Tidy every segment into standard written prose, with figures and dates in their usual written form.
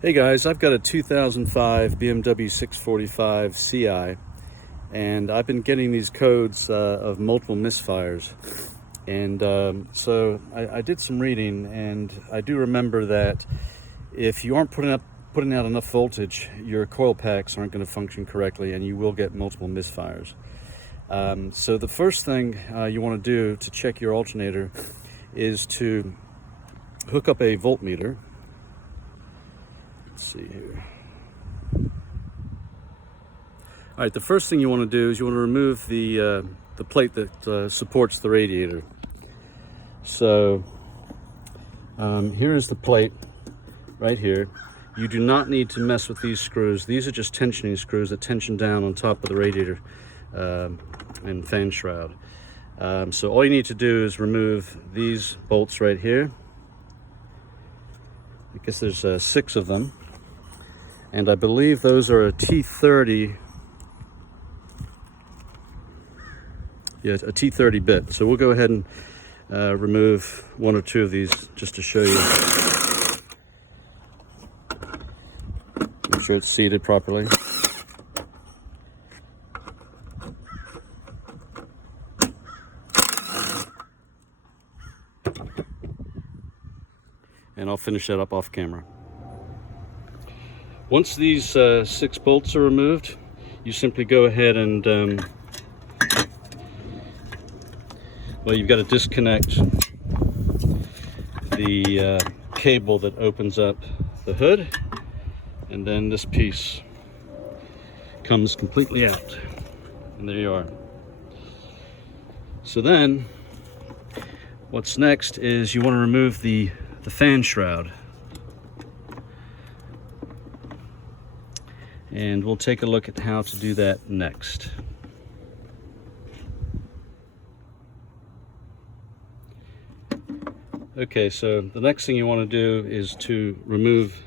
Hey guys, I've got a 2005 BMW 645 Ci, and I've been getting these codes of multiple misfires. And so I did some reading, and I do remember that if you aren't putting out enough voltage, your coil packs aren't going to function correctly, and you will get multiple misfires. So the first thing you want to do to check your alternator is to hook up a voltmeter. Let's see here. All right, the first thing you want to do is you want to remove the plate that supports the radiator. So here is the plate right here. You do not need to mess with these screws. These are just tensioning screws that tension down on top of the radiator and fan shroud. So all you need to do is remove these bolts right here. I guess there's 6 of them. And I believe those are a T30, a T30 bit. So we'll go ahead and remove 1 or 2 of these just to show you. Make sure it's seated properly. And I'll finish that up off camera. Once these 6 bolts are removed, you simply go ahead and, well, you've got to disconnect the cable that opens up the hood, and then this piece comes completely out. And there you are. So then, what's next is you want to remove the fan shroud. And we'll take a look at how to do that next. Okay, so the next thing you want to do is to remove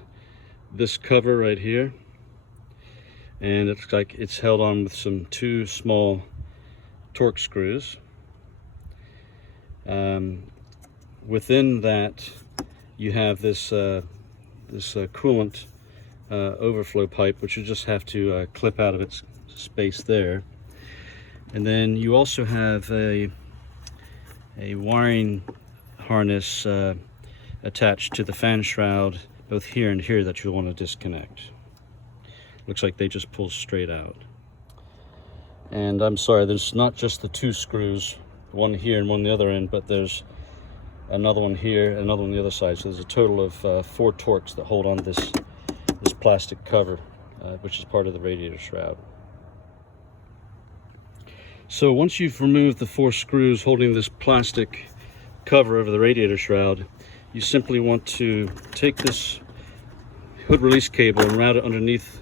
this cover right here. And it looks like it's held on with some 2 small torque screws. Within that, you have this coolant overflow pipe, which you just have to clip out of its space there. And then you also have a wiring harness attached to the fan shroud, both here and here, that you'll want to disconnect. Looks like they just pull straight out. And I'm sorry, there's not just the 2 screws, one here and one on the other end, but there's another one here and another one on the other side. So there's a total of 4 torques that hold on to this plastic cover, which is part of the radiator shroud. So once you've removed the 4 screws holding this plastic cover over the radiator shroud, you simply want to take this hood release cable and route it underneath.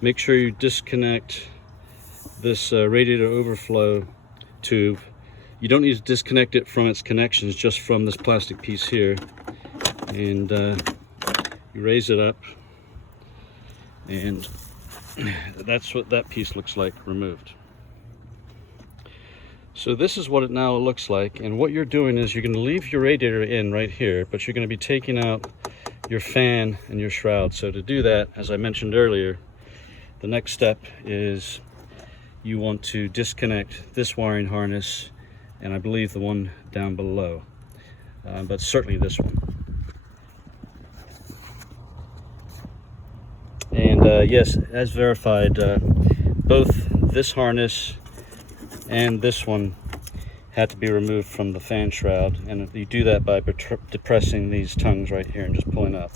Make sure you disconnect this radiator overflow tube. You don't need to disconnect it from its connections, just from this plastic piece here. And you raise it up, and that's what that piece looks like removed. So this is what it now looks like, and what you're doing is you're going to leave your radiator in right here, but you're going to be taking out your fan and your shroud. So to do that, as I mentioned earlier, the next step is you want to disconnect this wiring harness, and I believe the one down below, but certainly this one. And yes, as verified, both this harness and this one had to be removed from the fan shroud, and you do that by depressing these tongues right here and just pulling up.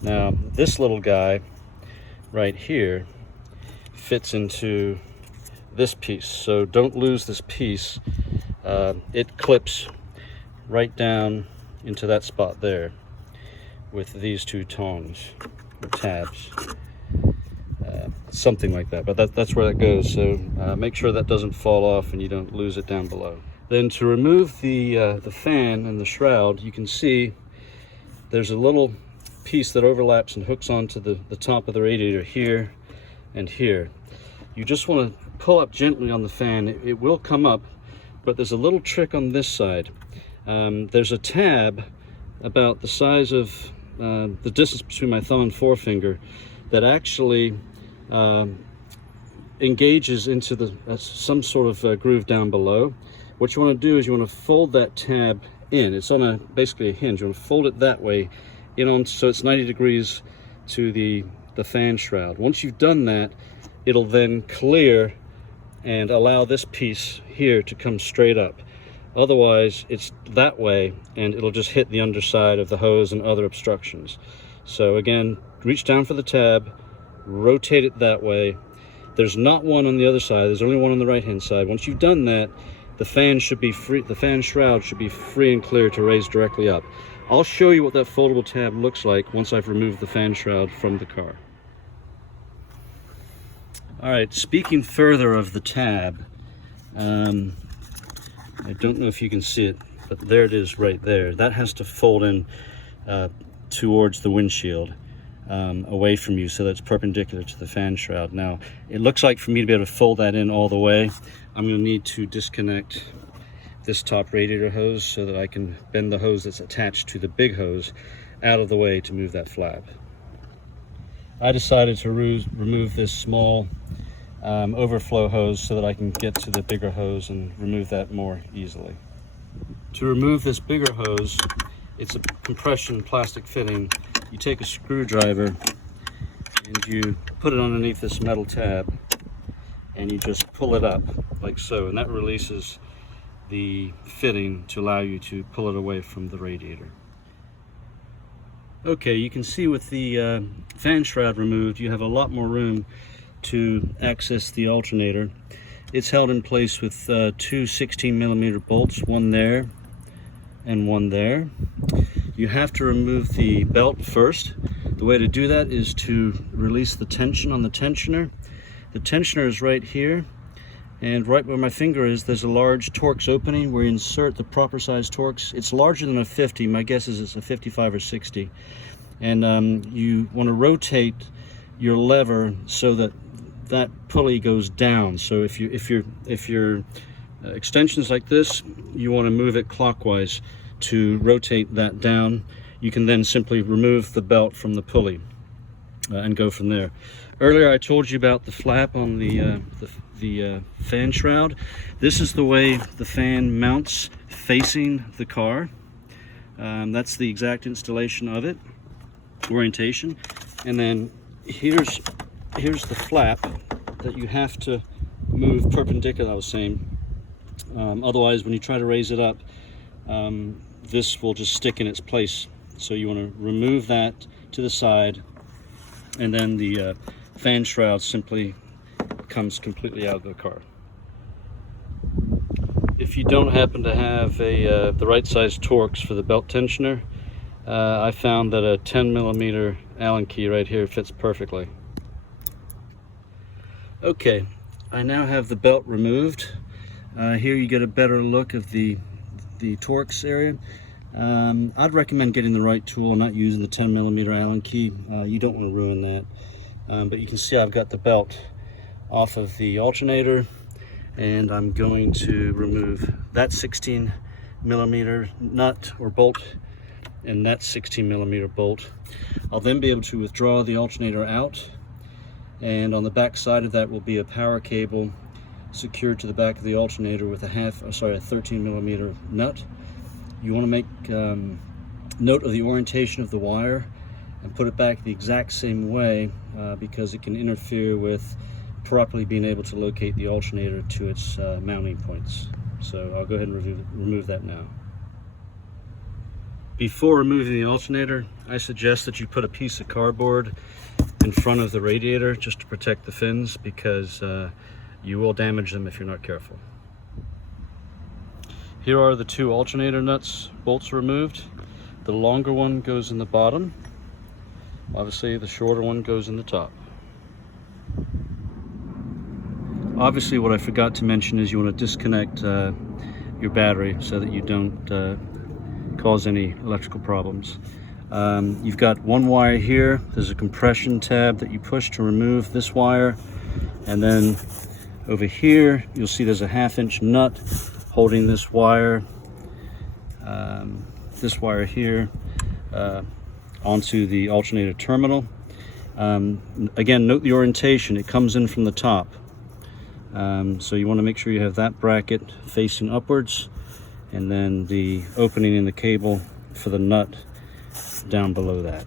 Now this little guy right here fits into this piece, so don't lose this piece. It clips right down into that spot there with these 2 tongs or tabs, something like that, but that's where that goes. So make sure that doesn't fall off and you don't lose it down below. Then to remove the fan and the shroud, you can see there's a little piece that overlaps and hooks onto the top of the radiator here and here. You just want to pull up gently on the fan. It will come up, but there's a little trick on this side. There's a tab about the size of the distance between my thumb and forefinger that actually engages into the some sort of groove down below. What you want to do is you want to fold that tab in. It's on basically a hinge. You want to fold it that way in on, so it's 90 degrees to the fan shroud. Once you've done that, it'll then clear and allow this piece here to come straight up. Otherwise, it's that way, and it'll just hit the underside of the hose and other obstructions. So again, reach down for the tab, rotate it that way. There's not one on the other side, there's only one on the right-hand side. Once you've done that, the fan should be free, the fan shroud should be free and clear to raise directly up. I'll show you what that foldable tab looks like once I've removed the fan shroud from the car. All right, speaking further of the tab, I don't know if you can see it, but there it is right there. That has to fold in towards the windshield, away from you, so that's perpendicular to the fan shroud. Now, it looks like for me to be able to fold that in all the way, I'm going to need to disconnect this top radiator hose so that I can bend the hose that's attached to the big hose out of the way to move that flap. I decided to remove this small overflow hose so that I can get to the bigger hose and remove that more easily. To remove this bigger hose, it's a compression plastic fitting. You take a screwdriver and you put it underneath this metal tab and you just pull it up like so, and that releases the fitting to allow you to pull it away from the radiator. Okay, you can see with the fan shroud removed, you have a lot more room to access the alternator. It's held in place with two 16mm bolts, one there and one there. You have to remove the belt first. The way to do that is to release the tension on the tensioner. The tensioner is right here, and right where my finger is, there's a large Torx opening where you insert the proper size Torx. It's larger than a 50. My guess is it's a 55 or 60. And you want to rotate your lever so that that pulley goes down. So if your extension is like this, you want to move it clockwise to rotate that down. You can then simply remove the belt from the pulley and go from there. Earlier I told you about the flap on the fan shroud. This is the way the fan mounts facing the car. That's the exact installation of it, orientation. And then here's the flap that you have to move perpendicular, I was saying. Otherwise, when you try to raise it up, this will just stick in its place. So you want to remove that to the side, and then the fan shroud simply comes completely out of the car. If you don't happen to have the right size Torx for the belt tensioner, I found that a 10mm Allen key right here fits perfectly. Okay, I now have the belt removed. Here you get a better look of the Torx area. I'd recommend getting the right tool, not using the 10mm Allen key. You don't want to ruin that. But you can see I've got the belt off of the alternator, and I'm going to remove that 16mm nut or bolt and that 16mm bolt. I'll then be able to withdraw the alternator out, and on the back side of that will be a power cable secured to the back of the alternator with a 13mm nut. You want to make note of the orientation of the wire and put it back the exact same way because it can interfere with properly being able to locate the alternator to its mounting points. So I'll go ahead and remove that now. Before removing the alternator, I suggest that you put a piece of cardboard in front of the radiator just to protect the fins, because you will damage them if you're not careful. Here are the two alternator nuts, bolts removed. The longer one goes in the bottom. Obviously, the shorter one goes in the top. Obviously, what I forgot to mention is you want to disconnect your battery so that you don't cause any electrical problems. You've got one wire here. There's a compression tab that you push to remove this wire, and then over here you'll see there's a 1/2-inch nut holding this wire here onto the alternator terminal. Again, note the orientation. It comes in from the top. So you want to make sure you have that bracket facing upwards, and then the opening in the cable for the nut down below that.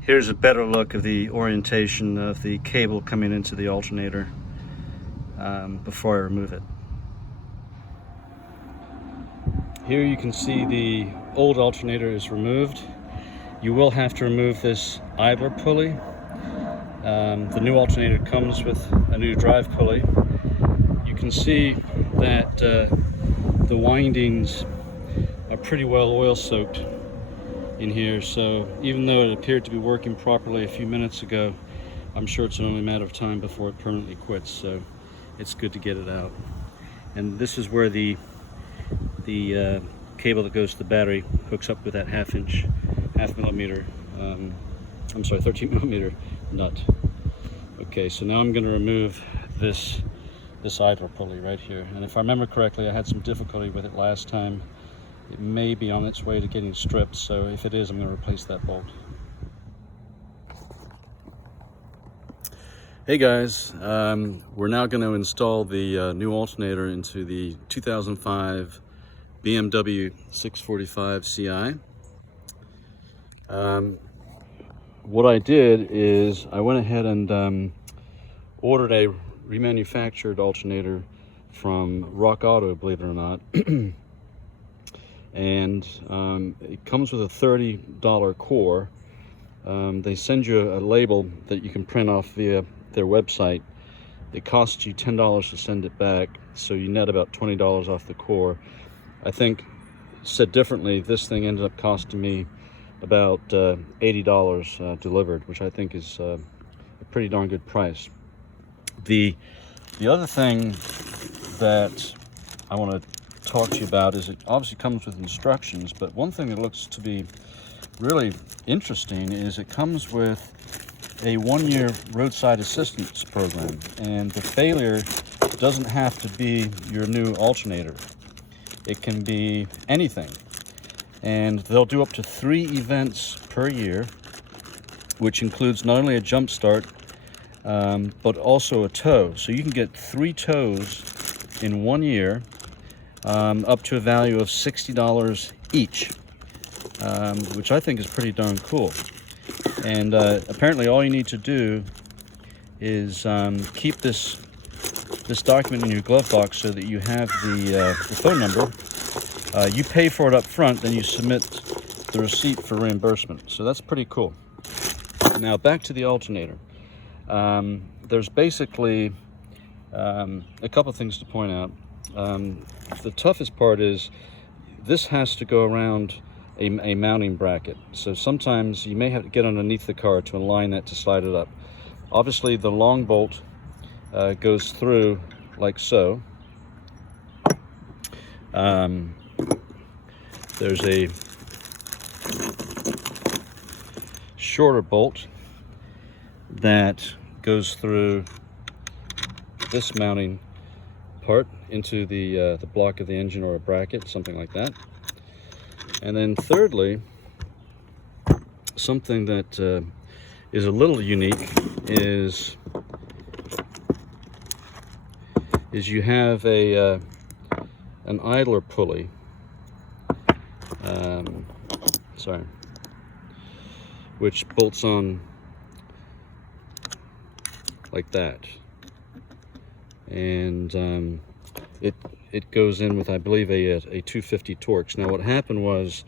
Here's a better look of the orientation of the cable coming into the alternator before I remove it. Here you can see the old alternator is removed. You will have to remove this idler pulley. The new alternator comes with a new drive pulley. You can see that the windings are pretty well oil soaked in here, so even though it appeared to be working properly a few minutes ago, I'm sure it's only a matter of time before it permanently quits, so it's good to get it out. And this is where the cable that goes to the battery hooks up with that 13 millimeter nut. Okay, so now I'm going to remove this idler pulley right here, and if I remember correctly, I had some difficulty with it last time. It may be on its way to getting stripped, so if it is, I'm going to replace that bolt. Hey guys, we're now going to install the new alternator into the 2005 BMW 645 Ci. What I did is I went ahead and ordered a remanufactured alternator from Rock Auto, believe it or not. And it comes with a $30 core. They send you a label that you can print off via their website. It costs you $10 to send it back, so you net about $20 off the core. I think, said differently, this thing ended up costing me about $80 delivered, which I think is a pretty darn good price. The other thing that I want to talk to you about is it obviously comes with instructions, but one thing that looks to be really interesting is it comes with a 1-year roadside assistance program, and the failure doesn't have to be your new alternator. It can be anything, and they'll do up to 3 events per year, which includes not only a jump start but also a tow. So you can get 3 tows in 1 year, up to a value of $60 each, which I think is pretty darn cool. And apparently all you need to do is keep this document in your glove box so that you have the phone number. You pay for it up front, then you submit the receipt for reimbursement. So that's pretty cool. Now back to the alternator. There's basically a couple things to point out. The toughest part is this has to go around a mounting bracket. So sometimes you may have to get underneath the car to align that to slide it up. Obviously the long bolt goes through like so. There's a shorter bolt that goes through this mounting part into the block of the engine, or a bracket, something like that. And then thirdly, something that is a little unique is you have an idler pulley. Which bolts on like that, and it goes in with, I believe, a 250 Torx. Now what happened was,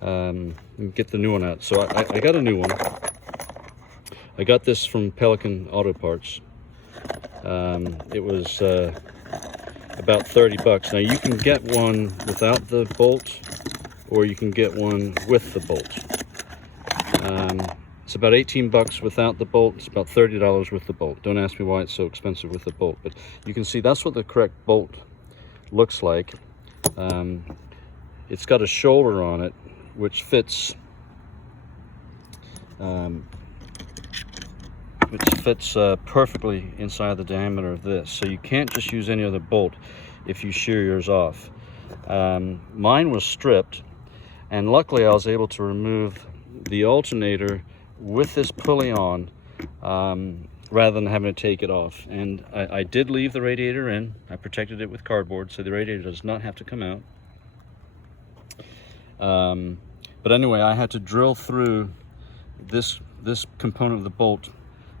let me get the new one out. So I got a new one. I got this from Pelican Auto Parts. It was about $30. Now you can get one without the bolt, or you can get one with the bolt. It's about $18 without the bolt. It's about $30 with the bolt. Don't ask me why it's so expensive with the bolt, but you can see that's what the correct bolt looks like. It's got a shoulder on it which fits perfectly inside the diameter of this. So you can't just use any other bolt if you shear yours off. Mine was stripped, And luckily I was able to remove the alternator with this pulley on, rather than having to take it off. And I did leave the radiator in. I protected it with cardboard so the radiator does not have to come out. But anyway, I had to drill through this component of the bolt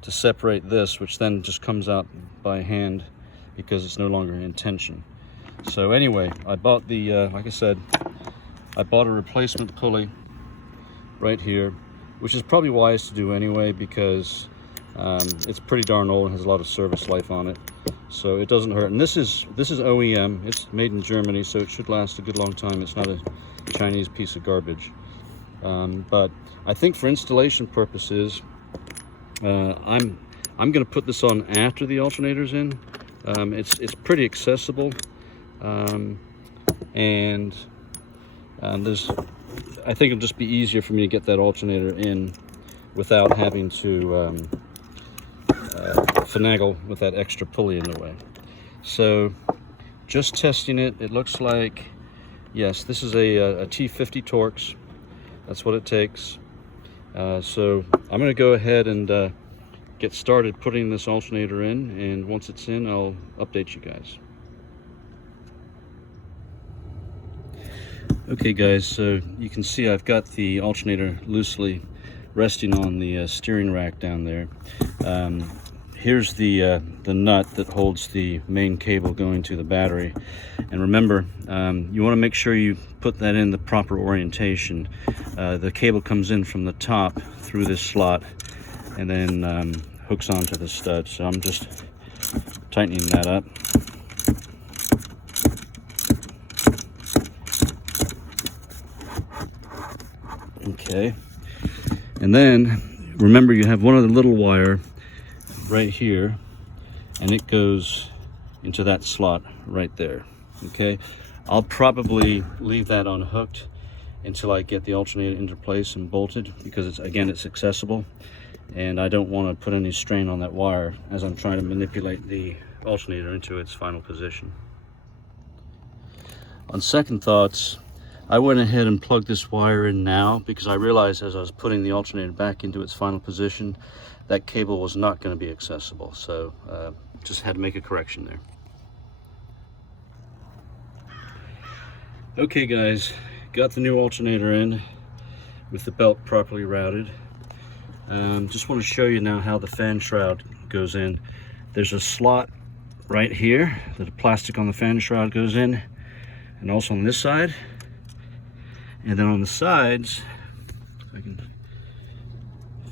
to separate this, which then just comes out by hand because it's no longer in tension. So anyway, I bought the, like I said, I bought a replacement pulley right here, which is probably wise to do anyway because it's pretty darn old and has a lot of service life on it, so it doesn't hurt. And this is OEM. It's made in Germany, so it should last a good long time. It's not a Chinese piece of garbage. But I think for installation purposes, I'm going to put this on after the alternator's in. It's pretty accessible, and I think it'll just be easier for me to get that alternator in without having to finagle with that extra pulley in the way. So just testing it, it looks like, yes, this is a T50 Torx. That's what it takes. So I'm going to go ahead and get started putting this alternator in, and once it's in, I'll update you guys. Okay guys, so you can see I've got the alternator loosely resting on the steering rack down there. Here's the nut that holds the main cable going to the battery. And remember, you want to make sure you put that in the proper orientation. The cable comes in from the top through this slot and then hooks onto the stud. So I'm just tightening that up. Okay, and then remember you have one other little wire right here, and it goes into that slot right there. Okay, I'll probably leave that unhooked until I get the alternator into place and bolted, because it's accessible, and I don't want to put any strain on that wire as I'm trying to manipulate the alternator into its final position. On second thoughts, I went ahead and plugged this wire in now because I realized as I was putting the alternator back into its final position, that cable was not going to be accessible. So just had to make a correction there. Okay guys, got the new alternator in with the belt properly routed. Just want to show you now how the fan shroud goes in. There's a slot right here that the plastic on the fan shroud goes in, and also on this side. And then on the sides, if I can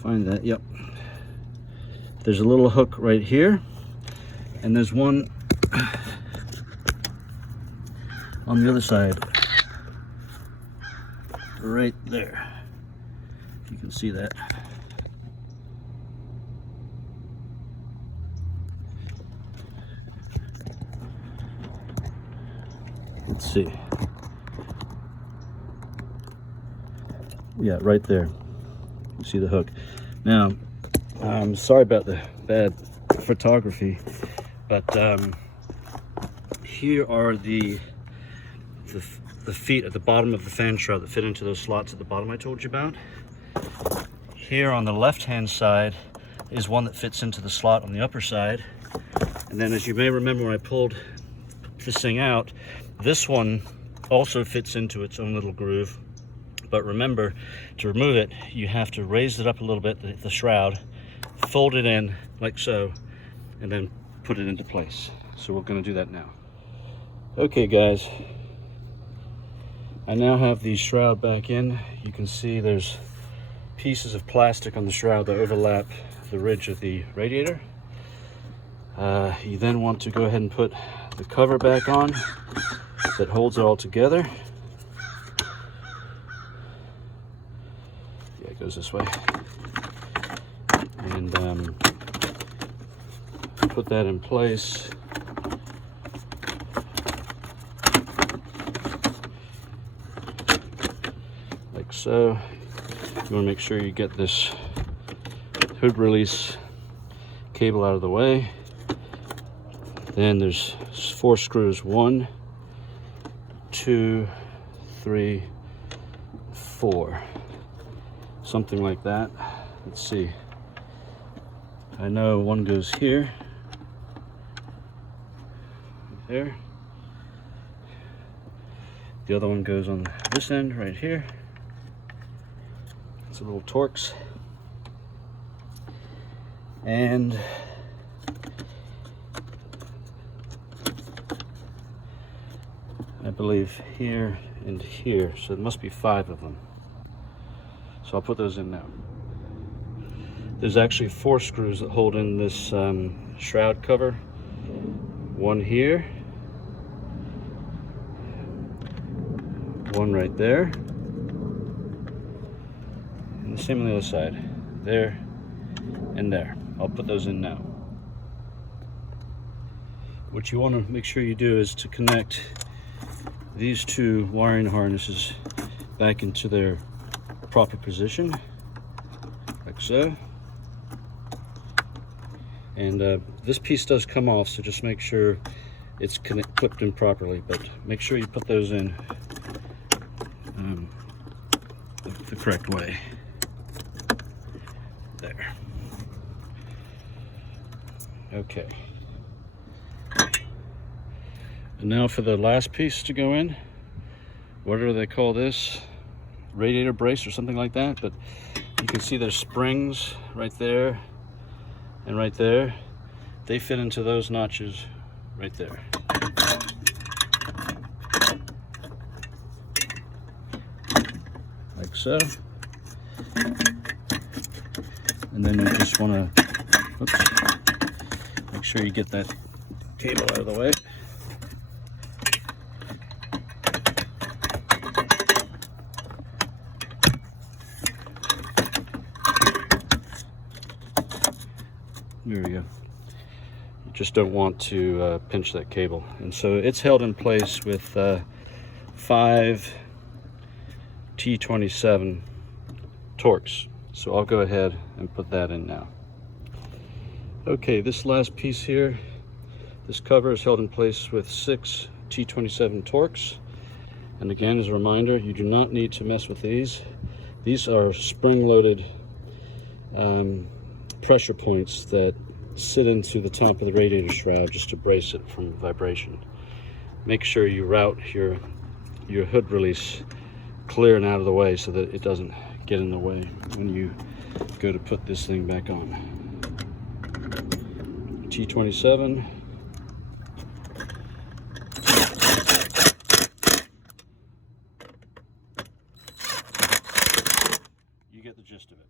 find that, yep. There's a little hook right here, and there's one on the other side, right there. You can see that. Let's see. Yeah, right there. You see the hook. Now, I'm sorry about the bad photography, but here are the feet at the bottom of the fan shroud that fit into those slots at the bottom I told you about. Here on the left-hand side is one that fits into the slot on the upper side. And then, as you may remember, when I pulled this thing out, this one also fits into its own little groove. But remember, to remove it, you have to raise it up a little bit, the shroud, fold it in like so, and then put it into place. So we're going to do that now. Okay guys, I now have the shroud back in. You can see there's pieces of plastic on the shroud that overlap the ridge of the radiator. You then want to go ahead and put the cover back on that holds it all together. Yeah, it goes this way. And put that in place. Like so. You want to make sure you get this hood release cable out of the way. Then there's 4 screws, 1, 2, 3, 4, something like that. Let's see. I know one goes here, there. The other one goes on this end right here. It's a little Torx. And I believe here and here, so there must be 5 of them. So I'll put those in now. There's actually 4 screws that hold in this shroud cover. One here, one right there, and the same on the other side, there and there. I'll put those in now. What you want to make sure you do is to connect these 2 wiring harnesses back into their proper position, like so. And this piece does come off, so just make sure it's clipped in properly, but make sure you put those in the correct way. There. Okay. And now for the last piece to go in, whatever they call this, radiator brace or something like that, but you can see there's springs right there and right there. They fit into those notches right there. Like so. And then you just want to, make sure you get that cable out of the way. There we go. You just don't want to pinch that cable. And so it's held in place with 5 T27 Torx. So I'll go ahead and put that in now. Okay, this last piece here, this cover is held in place with 6 T27 Torx. And again, as a reminder, you do not need to mess with these. These are spring-loaded pressure points that sit into the top of the radiator shroud just to brace it from vibration. Make sure you route your hood release clear and out of the way so that it doesn't get in the way when you go to put this thing back on. T27. You get the gist of it.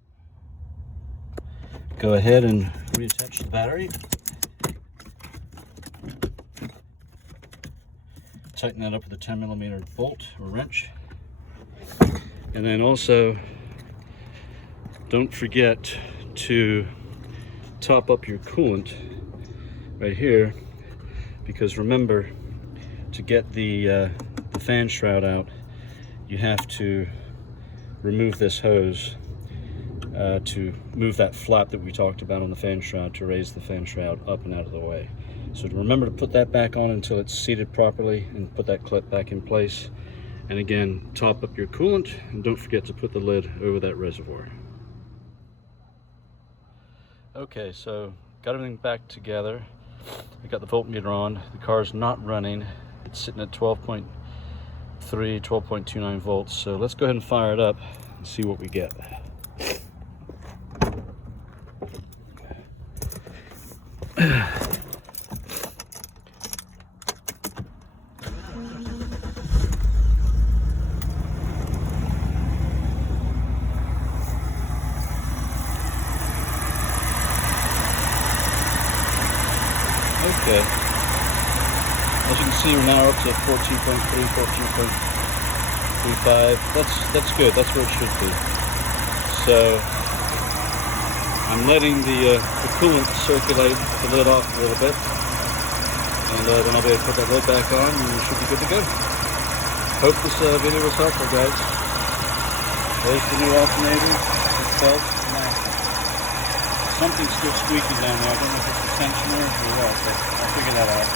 Go ahead and reattach the battery. Tighten that up with a 10mm bolt or wrench. And then also, don't forget to top up your coolant right here, because remember, to get the fan shroud out, you have to remove this hose to move that flap that we talked about on the fan shroud to raise the fan shroud up and out of the way. So remember to put that back on until it's seated properly and put that clip back in place. And again, top up your coolant and don't forget to put the lid over that reservoir. Okay, so got everything back together. I got the voltmeter on. The car's not running. It's sitting at 12.3, 12.29 volts. So let's go ahead and fire it up and see what we get. Okay, as you can see, we're now up to 14.3, 14.35. That's good. That's where it should be. So I'm letting the coolant circulate the lid off a little bit, and then I'll be able to put that lid back on, and we should be good to go. Hope this video was helpful, guys. There's the new alternator itself. Something's still squeaking down there. I don't know if it's the tensioner or what, but I'll figure that out.